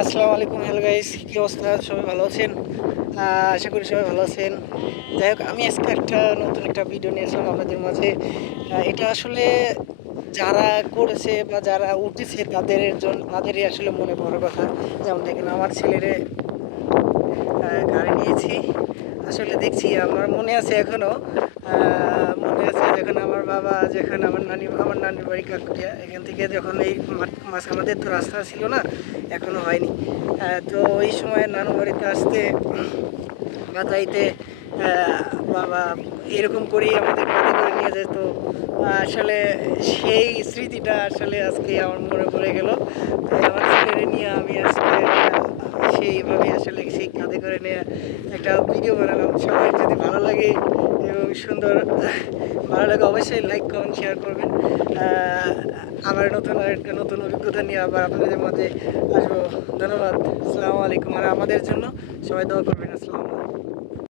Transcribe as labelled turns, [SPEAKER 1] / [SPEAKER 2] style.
[SPEAKER 1] আসসালামু আলাইকুম hello guys কী অবস্থা? সবাই ভালো আছেন? আশা করি সবাই ভালো আছেন। যাই হোক আমি আজকে একটা নতুন একটা ভিডিও নিয়ে আসলাম আপনাদের মাঝে। এটা আসলে যারা করেছে বা যারা উঠেছে তাদের জন্য তাদেরই আসলে মনে বড় কথা। যেমন দেখেন আমার ছেলেরে গাড়ি নিয়েছি। আসলে দেখছি আমার মনে আছে এখনও। আহ, আছে যখন আমার বাবা, যখন আমার নানি, আমার নানির বাড়ি কাকুরিয়া এখান থেকে যখন এই মাঝ আমাদের তো রাস্তা ছিল না, এখনও হয়নি। তো ওই সময় নানু বাড়িতে আসতে, বা যাইতে বাবা এরকম করেই আমাদের কাঁধে করে নিয়ে যেত। আসলে সেই স্মৃতিটা আসলে আজকে আমার মনে পড়ে গেল। আমার ছেলেরে নিয়ে আমি আজকে সেইভাবে করে নিয়ে একটা ভিডিও বানালাম। সবাই যদি ভালো লাগে এবং সুন্দর, ভালো লাগে অবশ্যই লাইক কমেন্ট শেয়ার করবেন। আবার নতুন আরেকটা নতুন অভিজ্ঞতা নিয়ে আবার আপনাদের মাঝে আসব। ধন্যবাদ। আসসালামু আলাইকুম। আর আমাদের জন্য সবাই দোয়া করবেন। আসসালামু আলাইকুম।